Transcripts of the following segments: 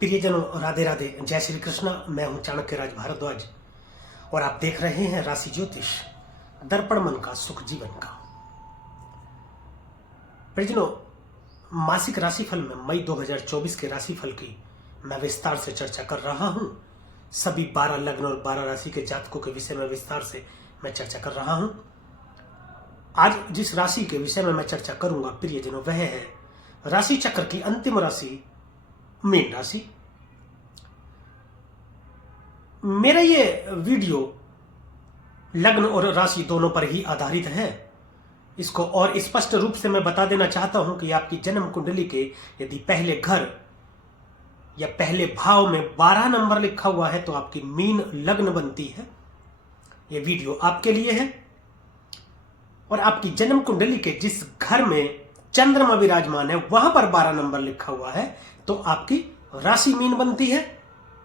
प्रियजनों, राधे राधे, जय श्री कृष्ण। मैं हूं चाणक्य राज भारद्वाज और आप देख रहे हैं राशि ज्योतिष, दर्पण मन का सुख जीवन का। प्रियजनों, मासिक राशिफल में मई 2024 के राशिफल की मैं विस्तार से चर्चा कर रहा हूं। सभी 12 लग्न और 12 राशि के जातकों के विषय में विस्तार से मैं चर्चा कर रहा हूं। आज जिस राशि के विषय में मैं चर्चा करूंगा प्रियजनों, वह है राशि चक्र की अंतिम राशि मीन राशि। मेरा ये वीडियो लग्न और राशि दोनों पर ही आधारित है। इसको और स्पष्ट रूप से मैं बता देना चाहता हूं कि आपकी जन्म कुंडली के यदि पहले घर या पहले भाव में 12 नंबर लिखा हुआ है तो आपकी मीन लग्न बनती है। ये वीडियो आपके लिए है। और आपकी जन्म कुंडली के जिस घर में चंद्रमा विराजमान है वहां पर 12 नंबर लिखा हुआ है तो आपकी राशि मीन बनती है।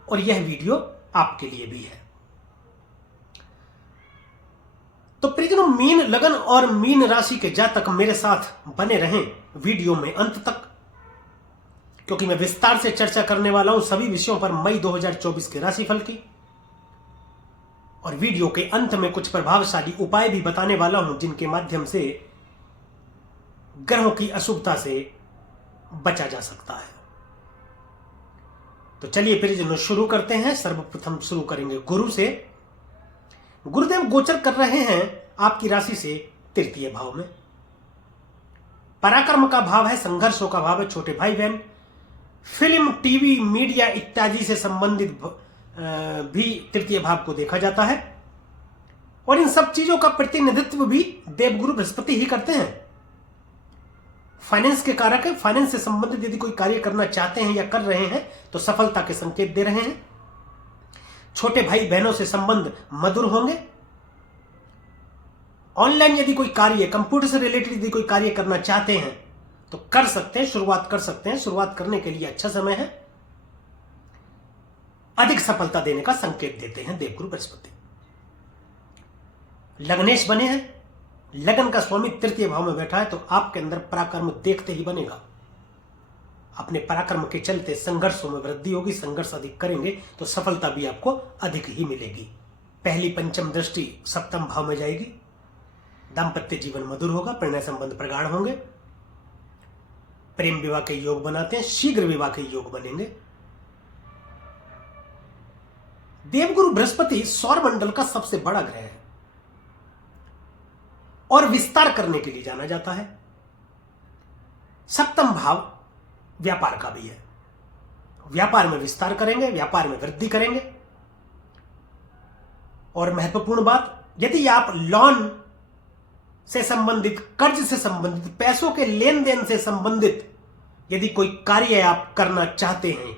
और यह वीडियो आपके लिए भी है। तो प्रियजनों, मीन लगन और मीन राशि के जातक मेरे साथ बने रहें वीडियो में अंत तक, क्योंकि मैं विस्तार से चर्चा करने वाला हूं सभी विषयों पर मई 2024 के राशिफल की। और वीडियो के अंत में कुछ प्रभावशाली उपाय भी बताने वाला हूं जिनके माध्यम से ग्रहों की अशुभता से बचा जा सकता है। तो चलिए प्रियजनों शुरू करते हैं। सर्वप्रथम शुरू करेंगे गुरु से। गुरुदेव गोचर कर रहे हैं आपकी राशि से तृतीय भाव में। पराक्रम का भाव है, संघर्षों का भाव है। छोटे भाई बहन, फिल्म, टीवी, मीडिया इत्यादि से संबंधित भी तृतीय भाव को देखा जाता है। और इन सब चीजों का प्रतिनिधित्व भी देवगुरु बृहस्पति ही करते हैं। फाइनेंस के कारक है। फाइनेंस से संबंधित यदि कोई कार्य करना चाहते हैं या कर रहे हैं तो सफलता के संकेत दे रहे हैं। छोटे भाई बहनों से संबंध मधुर होंगे। ऑनलाइन यदि कोई कार्य, कंप्यूटर से रिलेटेड यदि कोई कार्य करना चाहते हैं तो कर सकते हैं, शुरुआत कर सकते हैं। शुरुआत करने के लिए अच्छा समय है। अधिक सफलता देने का संकेत देते हैं देवगुरु बृहस्पति। लग्नेश बने हैं, लगन का स्वामी तृतीय भाव में बैठा है तो आपके अंदर पराक्रम देखते ही बनेगा। अपने पराक्रम के चलते संघर्षों में वृद्धि होगी। संघर्ष अधिक करेंगे तो सफलता भी आपको अधिक ही मिलेगी। पहली पंचम दृष्टि सप्तम भाव में जाएगी। दाम्पत्य जीवन मधुर होगा। प्रणय संबंध प्रगाढ़ होंगे। प्रेम विवाह के योग बनाते हैं। शीघ्र विवाह के योग बनेंगे। देवगुरु बृहस्पति सौर मंडल का सबसे बड़ा ग्रह है और विस्तार करने के लिए जाना जाता है। सप्तम भाव व्यापार का भी है। व्यापार में विस्तार करेंगे, व्यापार में वृद्धि करेंगे। और महत्वपूर्ण बात, यदि आप लोन से संबंधित, कर्ज से संबंधित, पैसों के लेन देन से संबंधित यदि कोई कार्य आप करना चाहते हैं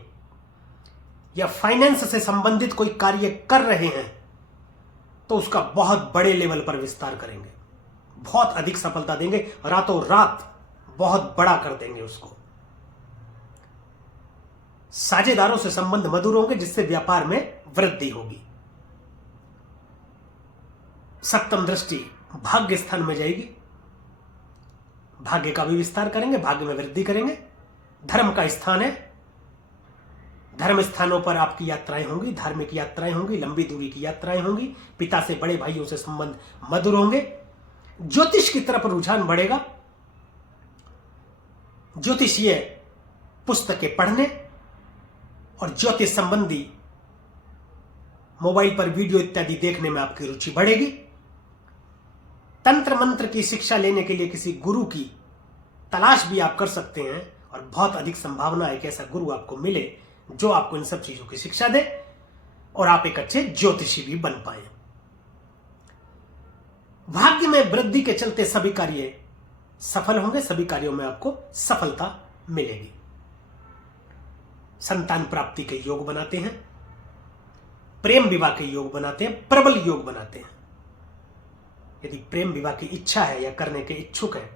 या फाइनेंस से संबंधित कोई कार्य कर रहे हैं तो उसका बहुत बड़े लेवल पर विस्तार करेंगे। बहुत अधिक सफलता देंगे। रातों रात बहुत बड़ा कर देंगे उसको। साझेदारों से संबंध मधुर होंगे जिससे व्यापार में वृद्धि होगी। सप्तम दृष्टि भाग्य स्थान में जाएगी। भाग्य का भी विस्तार करेंगे, भाग्य में वृद्धि करेंगे। धर्म का स्थान है। धर्म स्थानों पर आपकी यात्राएं होंगी, धार्मिक यात्राएं होंगी, लंबी दूरी की यात्राएं होंगी। पिता से, बड़े भाइयों से संबंध मधुर होंगे। ज्योतिष की तरफ रुझान बढ़ेगा। ज्योतिषीय पुस्तकें पढ़ने और ज्योतिष संबंधी मोबाइल पर वीडियो इत्यादि देखने में आपकी रुचि बढ़ेगी। तंत्र मंत्र की शिक्षा लेने के लिए किसी गुरु की तलाश भी आप कर सकते हैं और बहुत अधिक संभावना है कि ऐसा गुरु आपको मिले जो आपको इन सब चीजों की शिक्षा दे और आप एक अच्छे ज्योतिषी भी बन पाए। भाग्य में वृद्धि के चलते सभी कार्य सफल होंगे। सभी कार्यों में आपको सफलता मिलेगी। संतान प्राप्ति के योग बनाते हैं। प्रेम विवाह के योग बनाते हैं। प्रबल योग बनाते हैं। यदि प्रेम विवाह की इच्छा है या करने के इच्छुक है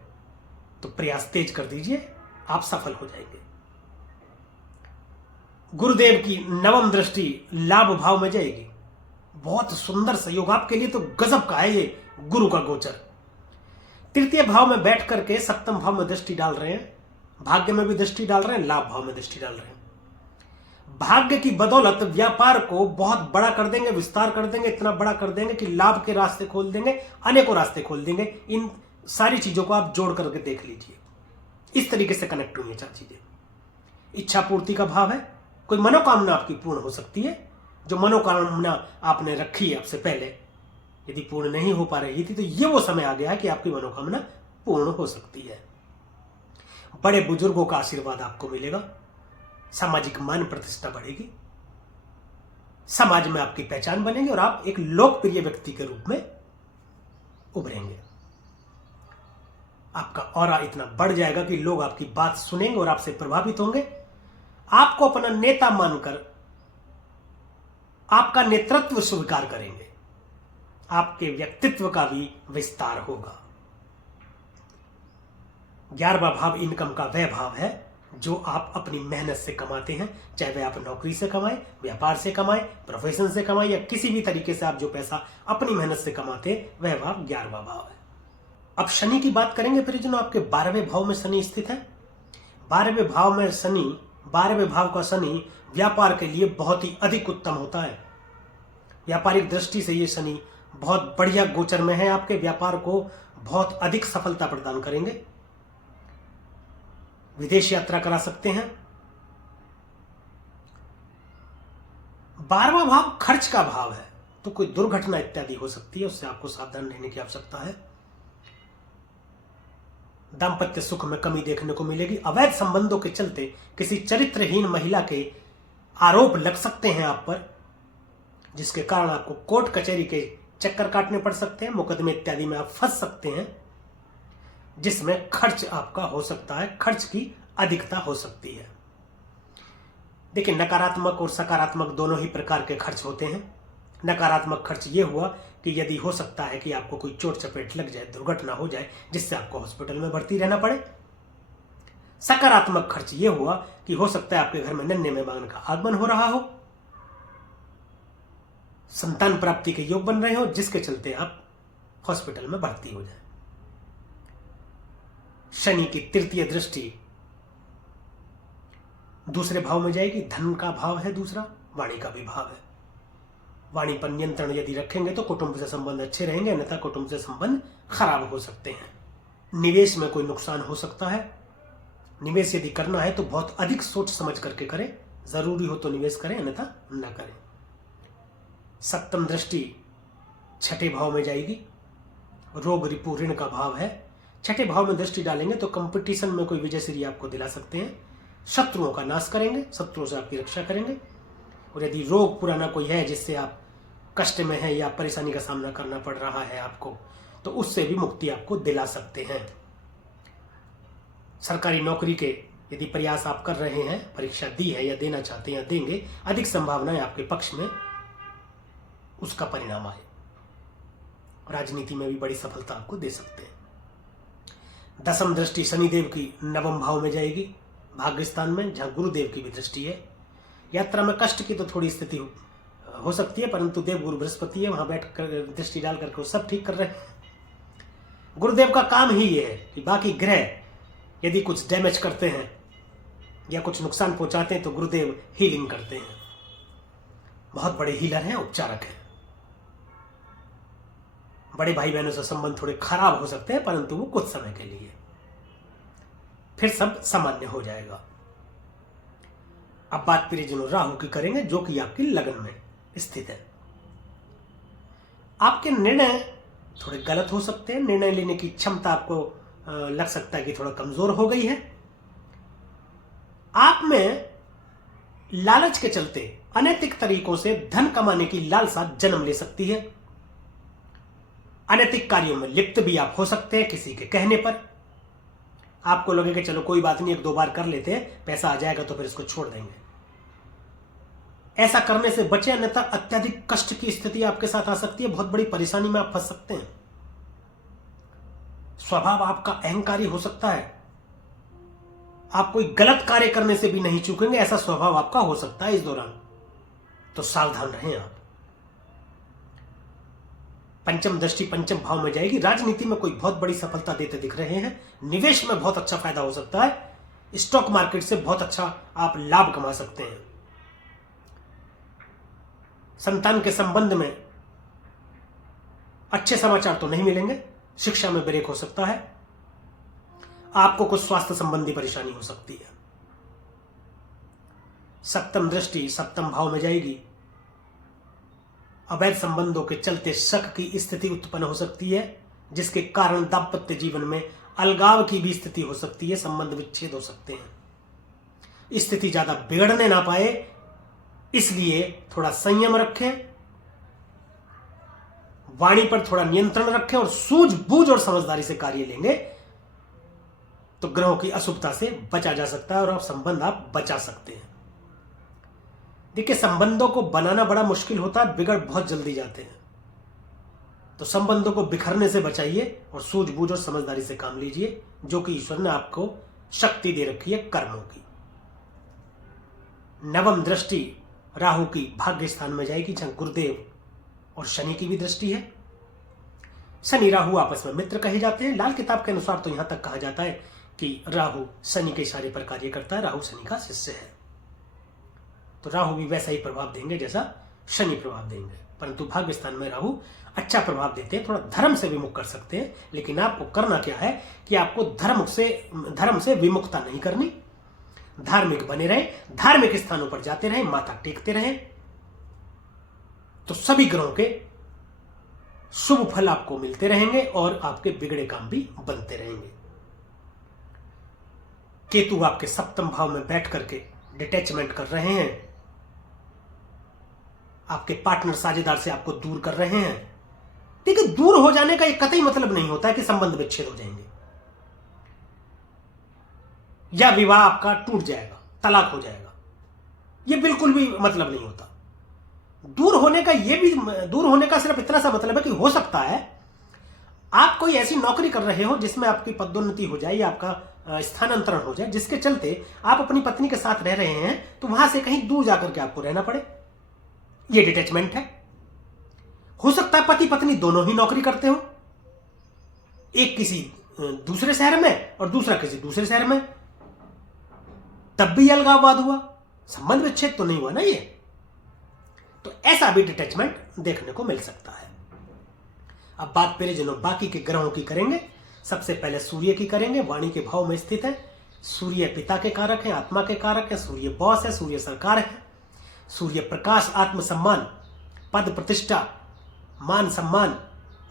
तो प्रयास तेज कर दीजिए, आप सफल हो जाएंगे। गुरुदेव की नवम दृष्टि लाभ भाव में जाएगी। बहुत सुंदर सहयोग आपके लिए तो गजब का है ये गुरु का गोचर। तृतीय भाव में बैठ करके सप्तम भाव में दृष्टि डाल रहे हैं। भाग्य में भी दृष्टि डाल रहे हैं, लाभ भाव में दृष्टि डाल रहे हैं। भाग्य की बदौलत व्यापार को बहुत बड़ा कर देंगे, विस्तार कर देंगे, इतना बड़ा कर देंगे कि लाभ के रास्ते खोल देंगे, अनेकों रास्ते खोल देंगे। इन सारी चीजों को आप जोड़ करके देख लीजिए, इस तरीके से कनेक्ट हुई चार चीजें। इच्छा पूर्ति का भाव है, कोई मनोकामना आपकी पूर्ण हो सकती है। जो मनोकामना आपने रखी है आपसे पहले, यदि पूर्ण नहीं हो पा रही थी, तो ये वो समय आ गया है कि आपकी मनोकामना पूर्ण हो सकती है। बड़े बुजुर्गों का आशीर्वाद आपको मिलेगा, सामाजिक मान प्रतिष्ठा बढ़ेगी, समाज में आपकी पहचान बनेगी और आप एक लोकप्रिय व्यक्ति के रूप में उभरेंगे। आपका ऑरा इतना बढ़ जाएगा कि लोग आपकी बात सुनेंगे और आपसे प्रभावित होंगे, आपको अपना नेता मानकर आपका नेतृत्व स्वीकार करेंगे, आपके व्यक्तित्व का भी विस्तार होगा। 11वां भाव इनकम का वह भाव है जो आप अपनी मेहनत से कमाते हैं, चाहे वह आप नौकरी से कमाएं, व्यापार से कमाएं, प्रोफेशन से कमाएं या किसी भी तरीके से आप जो पैसा अपनी मेहनत से कमाते हैं, वह भाव 11वां भाव है। अब शनि की बात करेंगे परिजनों। आपके 12वें भाव में शनि स्थित है। 12वें भाव में शनि, 12वें भाव का शनि व्यापार के लिए बहुत ही अधिक उत्तम होता है। व्यापारिक दृष्टि से ये शनि बहुत बढ़िया गोचर में है, आपके व्यापार को बहुत अधिक सफलता प्रदान करेंगे। विदेश यात्रा करा सकते हैं। 12वां भाव खर्च का भाव है, तो कोई दुर्घटना इत्यादि हो सकती है, उससे आपको सावधान रहने की आवश्यकता है। दांपत्य सुख में कमी देखने को मिलेगी। अवैध संबंधों के चलते किसी चरित्रहीन महिला के आरोप लग सकते हैं आप पर, जिसके कारण आपको कोर्ट कचहरी के चक्कर काटने पड़ सकते हैं, मुकदमे इत्यादि में आप फंस सकते हैं, जिसमें खर्च आपका हो सकता है, खर्च की अधिकता हो सकती है। देखिए, नकारात्मक और सकारात्मक दोनों ही प्रकार के खर्च होते हैं। नकारात्मक खर्च ये हुआ कि यदि हो सकता है कि आपको कोई चोट चपेट लग जाए, दुर्घटना हो जाए, जिससे आपको हॉस्पिटल में भर्ती रहना पड़े। सकारात्मक खर्च ये हुआ कि हो सकता है आपके घर में नन्हे मेहमान का आगमन हो रहा हो, संतान प्राप्ति के योग बन रहे हो, जिसके चलते आप हॉस्पिटल में भर्ती हो जाए। शनि की तृतीय दृष्टि दूसरे भाव में जाएगी। धन का भाव है दूसरा, वाणी का भी भाव है। वाणी पर नियंत्रण यदि रखेंगे तो कुटुंब से संबंध अच्छे रहेंगे, अन्यथा कुटुंब से संबंध खराब हो सकते हैं। निवेश में कोई नुकसान हो सकता है। निवेश यदि करना है तो बहुत अधिक सोच समझ करके करें, जरूरी हो तो निवेश करें, अन्यथा न करें। सप्तम दृष्टि छठे भाव में जाएगी। रोग रिपु ऋण का भाव है। छठे भाव में दृष्टि डालेंगे तो कंपटीशन में कोई विजयश्री आपको दिला सकते हैं। शत्रुओं का नाश करेंगे, शत्रुओं से आपकी रक्षा करेंगे। और यदि रोग पुराना कोई है जिससे आप कष्ट में है या परेशानी का सामना करना पड़ रहा है आपको, तो उससे भी मुक्ति आपको दिला सकते हैं। सरकारी नौकरी के यदि प्रयास आप कर रहे हैं, परीक्षा दी है या देना चाहते हैं या देंगे, अधिक संभावना है आपके पक्ष में उसका परिणाम आए। राजनीति में भी बड़ी सफलता आपको दे सकते हैं। दसम दृष्टि शनिदेव की नवम भाव में जाएगी, भाग्यस्थान में, जहां गुरुदेव की भी दृष्टि है। यात्रा में कष्ट की तो थोड़ी स्थिति हो सकती है, परंतु देव गुरु बृहस्पति है, वहां बैठ कर दृष्टि डाल करके वो सब ठीक कर रहे हैं। गुरुदेव का काम ही ये है कि बाकी ग्रह यदि कुछ डैमेज करते हैं या कुछ नुकसान पहुंचाते हैं तो गुरुदेव हीलिंग करते हैं। बहुत बड़े हीलर हैं, उपचारक हैं। बड़े भाई बहनों से संबंध थोड़े खराब हो सकते हैं, परंतु वो कुछ समय के लिए, फिर सब सामान्य हो जाएगा। अब बात प्रियजनों राहु की करेंगे, जो कि आपकी लगन में स्थित है। आपके निर्णय थोड़े गलत हो सकते हैं। निर्णय लेने की क्षमता आपको लग सकता है कि थोड़ा कमजोर हो गई है। आप में लालच के चलते अनैतिक तरीकों से धन कमाने की लालसा जन्म ले सकती है। अनैतिक कार्यों में लिप्त भी आप हो सकते हैं किसी के कहने पर। आपको लगे कि चलो कोई बात नहीं, एक दो बार कर लेते हैं, पैसा आ जाएगा तो फिर इसको छोड़ देंगे। ऐसा करने से बचे, अन्यथा अत्यधिक कष्ट की स्थिति आपके साथ आ सकती है। बहुत बड़ी परेशानी में आप फंस सकते हैं। स्वभाव आपका अहंकारी हो सकता है। आप कोई गलत कार्य करने से भी नहीं चूकेंगे, ऐसा स्वभाव आपका हो सकता है इस दौरान, तो सावधान रहें आप। पंचम दृष्टि पंचम भाव में जाएगी। राजनीति में कोई बहुत बड़ी सफलता देते दिख रहे हैं। निवेश में बहुत अच्छा फायदा हो सकता है। स्टॉक मार्केट से बहुत अच्छा आप लाभ कमा सकते हैं। संतान के संबंध में अच्छे समाचार तो नहीं मिलेंगे, शिक्षा में ब्रेक हो सकता है, आपको कुछ स्वास्थ्य संबंधी परेशानी हो सकती है। सप्तम दृष्टि सप्तम भाव में जाएगी, अवैध संबंधों के चलते शक की स्थिति उत्पन्न हो सकती है, जिसके कारण दाम्पत्य जीवन में अलगाव की भी स्थिति हो सकती है, संबंध विच्छेद हो सकते हैं। स्थिति ज्यादा बिगड़ने ना पाए इसलिए थोड़ा संयम रखें, वाणी पर थोड़ा नियंत्रण रखें और सूझबूझ और समझदारी से कार्य लेंगे तो ग्रहों की अशुभता से बचा जा सकता है और आप संबंध आप बचा सकते हैं। देखिए, संबंधों को बनाना बड़ा मुश्किल होता है, बिगड़ बहुत जल्दी जाते हैं, तो संबंधों को बिखरने से बचाइए और सूझबूझ और समझदारी से काम लीजिए, जो कि ईश्वर ने आपको शक्ति दे रखी है कर्मों की। नवम दृष्टि राहु की भाग्य स्थान में जाएगी, जहां गुरुदेव और शनि की भी दृष्टि है। शनि राहु आपस में मित्र कहे जाते हैं। लाल किताब के अनुसार तो यहां तक कहा जाता है कि राहु शनि के इशारे पर कार्य करता है, राहु शनि का शिष्य है, तो राहु भी वैसा ही प्रभाव देंगे जैसा शनि प्रभाव देंगे, परंतु भाग्य स्थान में राहु अच्छा प्रभाव देते हैं, थोड़ा धर्म से विमुख कर सकते हैं, लेकिन आपको करना क्या है कि आपको धर्म से विमुखता नहीं करनी, धार्मिक बने रहे, धार्मिक स्थानों पर जाते रहे, माथा टेकते रहे, तो सभी ग्रहों के शुभ फल आपको मिलते रहेंगे और आपके बिगड़े काम भी बनते रहेंगे। केतु आपके सप्तम भाव में बैठ करके डिटैचमेंट कर रहे हैं, आपके पार्टनर साझेदार से आपको दूर कर रहे हैं। देखिए, दूर हो जाने का एक कतई मतलब नहीं होता है कि संबंध विच्छेद हो जाएंगे या विवाह आपका टूट जाएगा, तलाक हो जाएगा, यह बिल्कुल भी मतलब नहीं होता। दूर होने का सिर्फ इतना सा मतलब है कि हो सकता है आप कोई ऐसी नौकरी कर रहे हो जिसमें आपकी पदोन्नति हो जाए या आपका स्थानांतरण हो जाए, जिसके चलते आप अपनी पत्नी के साथ रह रहे हैं, तो वहां से कहीं दूर जाकर के आपको रहना पड़े, यह डिटैचमेंट है। हो सकता है पति पत्नी दोनों ही नौकरी करते हो, एक किसी दूसरे शहर में और दूसरा किसी दूसरे शहर में, तब भी अलगाववाद हुआ, संबंध विच्छेद तो नहीं हुआ ना ये, तो ऐसा भी डिटैचमेंट देखने को मिल सकता है। अब बात प्रियजनों बाकी के ग्रहों की करेंगे। सबसे पहले सूर्य की करेंगे, वाणी के भाव में स्थित है। सूर्य पिता के कारक है, आत्मा के कारक है, सूर्य बॉस है, सूर्य सरकार है, सूर्य प्रकाश, आत्मसम्मान, पद प्रतिष्ठा, मान सम्मान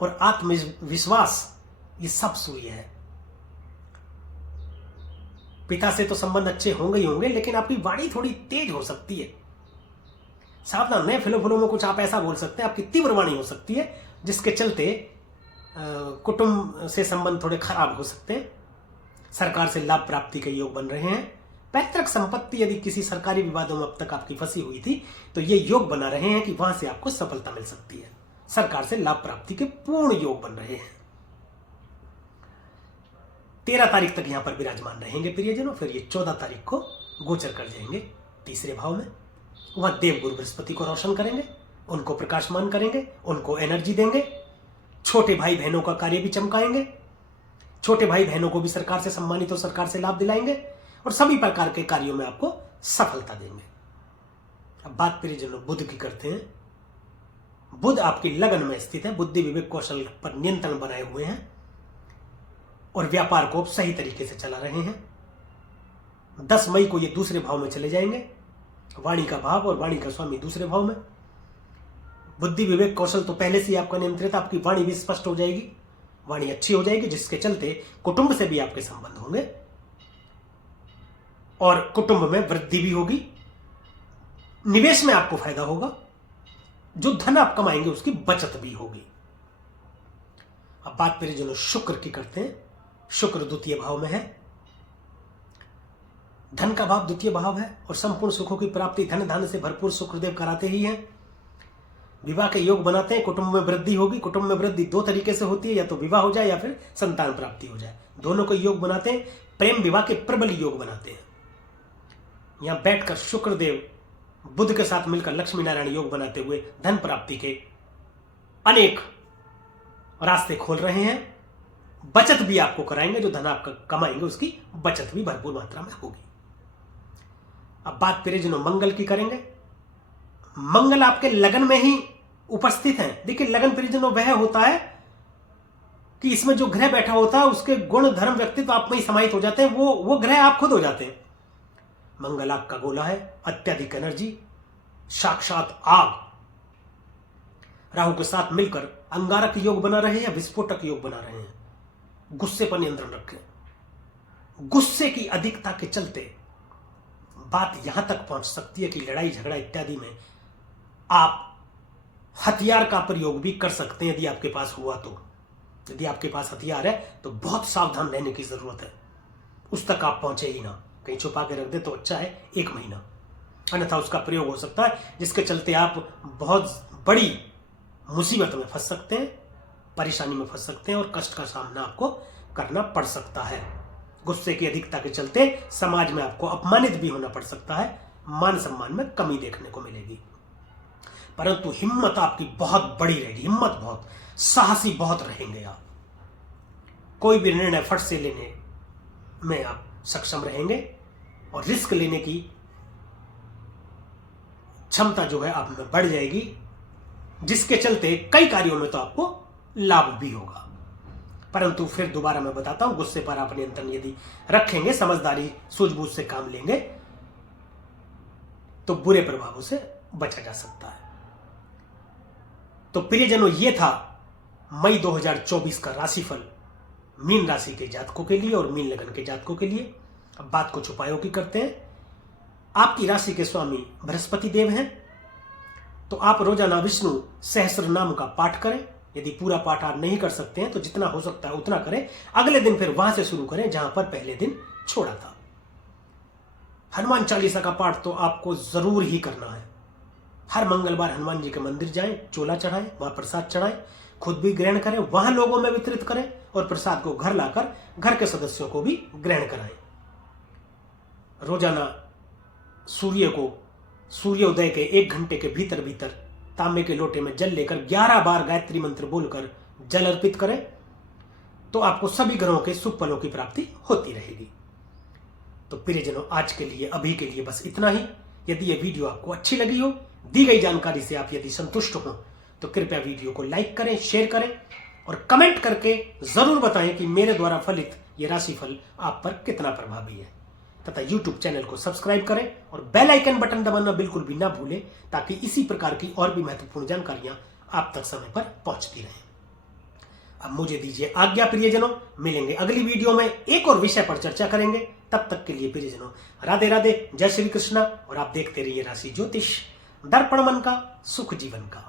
और आत्मविश्वास, ये सब सूर्य है। पिता से तो संबंध अच्छे होंगे ही होंगे, लेकिन आपकी वाणी थोड़ी तेज हो सकती है, सावधान, नए फिलो में कुछ आप ऐसा बोल सकते हैं, आपकी तीव्र वाणी हो सकती है, जिसके चलते कुटुंब से संबंध थोड़े खराब हो सकते हैं। सरकार से लाभ प्राप्ति के योग बन रहे हैं। पैतृक संपत्ति यदि किसी सरकारी विवादों में अब तक आपकी फंसी हुई थी, तो ये योग बना रहे हैं कि वहां से आपको सफलता मिल सकती है, सरकार से लाभ प्राप्ति के पूर्ण योग बन रहे हैं। 13 तारीख तक यहां पर विराजमान रहेंगे प्रियजनों, फिर ये 14 तारीख को गोचर कर जाएंगे तीसरे भाव में। वह देवगुरु बृहस्पति को रोशन करेंगे, उनको प्रकाशमान करेंगे, उनको एनर्जी देंगे, छोटे भाई बहनों का कार्य भी चमकाएंगे, छोटे भाई बहनों को भी सरकार से सम्मानित और सरकार से लाभ दिलाएंगे और सभी प्रकार के कार्यों में आपको सफलता देंगे। अब बात प्रियजनों बुध की करते हैं। बुध आपकी लगन में स्थित है, बुद्धि विवेक कौशल पर नियंत्रण बनाए हुए हैं और व्यापार को सही तरीके से चला रहे हैं। 10 मई को ये दूसरे भाव में चले जाएंगे, वाणी का भाव और वाणी का स्वामी दूसरे भाव में। बुद्धि विवेक कौशल तो पहले से ही आपका नियंत्रित, आपकी वाणी भी स्पष्ट हो जाएगी, वाणी अच्छी हो जाएगी, जिसके चलते कुटुंब से भी आपके संबंध होंगे और कुटुंब में वृद्धि भी होगी। निवेश में आपको फायदा होगा, जो धन आप कमाएंगे उसकी बचत भी होगी। अब बात प्रियजनों शुक्र की करते हैं। शुक्र द्वितीय भाव में है, धन का भाव द्वितीय भाव है और संपूर्ण सुखों की प्राप्ति धन धान्य से भरपूर शुक्रदेव कराते ही हैं। विवाह के योग बनाते हैं, कुटुंब में वृद्धि होगी। कुटुंब में वृद्धि 2 तरीके से होती है, या तो विवाह हो जाए या फिर संतान प्राप्ति हो जाए, दोनों को योग बनाते हैं। प्रेम विवाह के प्रबल योग बनाते हैं। यहां बैठकर शुक्रदेव बुध के साथ मिलकर लक्ष्मी नारायण योग बनाते हुए धन प्राप्ति के अनेक रास्ते खोल रहे हैं। बचत भी आपको कराएंगे, जो धन आपका कमाएंगे उसकी बचत भी भरपूर मात्रा में होगी। अब बात प्रियजनों मंगल की करेंगे। मंगल आपके लगन में ही उपस्थित है। देखिए लगन प्रियजनों वह होता है कि इसमें जो ग्रह बैठा होता है उसके गुण धर्म व्यक्तित्व आप में ही समाहित हो जाते हैं, वो ग्रह आप खुद हो जाते हैं। मंगल आग का गोला है, अत्यधिक एनर्जी, साक्षात आग। राहु के साथ मिलकर अंगारक योग बना रहे हैं, विस्फोटक योग बना रहे हैं। गुस्से पर नियंत्रण रखें। गुस्से की अधिकता के चलते बात यहां तक पहुंच सकती है कि लड़ाई झगड़ा इत्यादि में आप हथियार का प्रयोग भी कर सकते हैं। यदि आपके पास हुआ तो, यदि आपके पास हथियार है तो बहुत सावधान रहने की जरूरत है। उस तक आप पहुंचे ही ना, कहीं छुपा के रख दे तो अच्छा है 1 महीना, अन्यथा उसका प्रयोग हो सकता है जिसके चलते आप बहुत बड़ी मुसीबत में फंस सकते हैं, परेशानी में फंस सकते हैं और कष्ट का सामना आपको करना पड़ सकता है। गुस्से की अधिकता के चलते समाज में आपको अपमानित भी होना पड़ सकता है, मान सम्मान में कमी देखने को मिलेगी। परंतु हिम्मत आपकी बहुत बड़ी रहेगी, हिम्मत बहुत, साहसी बहुत रहेंगे आप। कोई भी निर्णय फट से लेने में आप सक्षम रहेंगे और रिस्क लेने की क्षमता जो है आप में बढ़ जाएगी, जिसके चलते कई कार्यों में तो आपको लाभ भी होगा। परंतु फिर दोबारा मैं बताता हूं, गुस्से पर आप नियंत्रण यदि रखेंगे, समझदारी सूझबूझ से काम लेंगे तो बुरे प्रभावों से बचा जा सकता है। तो प्रियजनों, ये था मई 2024 का राशिफल मीन राशि के जातकों के लिए और मीन लगन के जातकों के लिए। अब बात कुछ उपायों की करते हैं। आपकी राशि के स्वामी बृहस्पति देव हैं, तो आप रोजाना विष्णु सहस्त्र नाम का पाठ करें। यदि पूरा पाठ आप नहीं कर सकते हैं तो जितना हो सकता है उतना करें। अगले दिन फिर वहां से शुरू करें जहां पर पहले दिन छोड़ा था। हनुमान चालीसा का पाठ तो आपको जरूर ही करना है। हर मंगलवार हनुमान जी के मंदिर जाएं, चोला चढ़ाएं, वहां प्रसाद चढ़ाएं, खुद भी ग्रहण करें, वहां लोगों में वितरित करें और प्रसाद को घर लाकर घर के सदस्यों को भी ग्रहण कराएं। रोजाना सूर्य को सूर्योदय के 1 घंटे के भीतर भीतर तांबे के लोटे में जल लेकर 11 बार गायत्री मंत्र बोलकर जल अर्पित करें तो आपको सभी ग्रहों के शुभ फलों की प्राप्ति होती रहेगी। तो प्रियजनों, आज के लिए अभी के लिए बस इतना ही। यदि यह वीडियो आपको अच्छी लगी हो, दी गई जानकारी से आप यदि संतुष्ट हो तो कृपया वीडियो को लाइक करें, शेयर करें और कमेंट करके जरूर बताएं कि मेरे द्वारा फलित ये राशिफल आप पर कितना प्रभावी है। तथा YouTube चैनल को सब्सक्राइब करें और बेल आइकन बटन दबाना बिल्कुल भी ना भूलें, ताकि इसी प्रकार की और भी महत्वपूर्ण जानकारियां आप तक समय पर पहुंचती रहें। अब मुझे दीजिए आज्ञा प्रियजनों, मिलेंगे अगली वीडियो में एक और विषय पर चर्चा करेंगे। तब तक के लिए प्रियजनों राधे राधे, जय श्री कृष्णा। और आप देखते रहिए राशि ज्योतिष, दर्पण मन का, सुख जीवन का।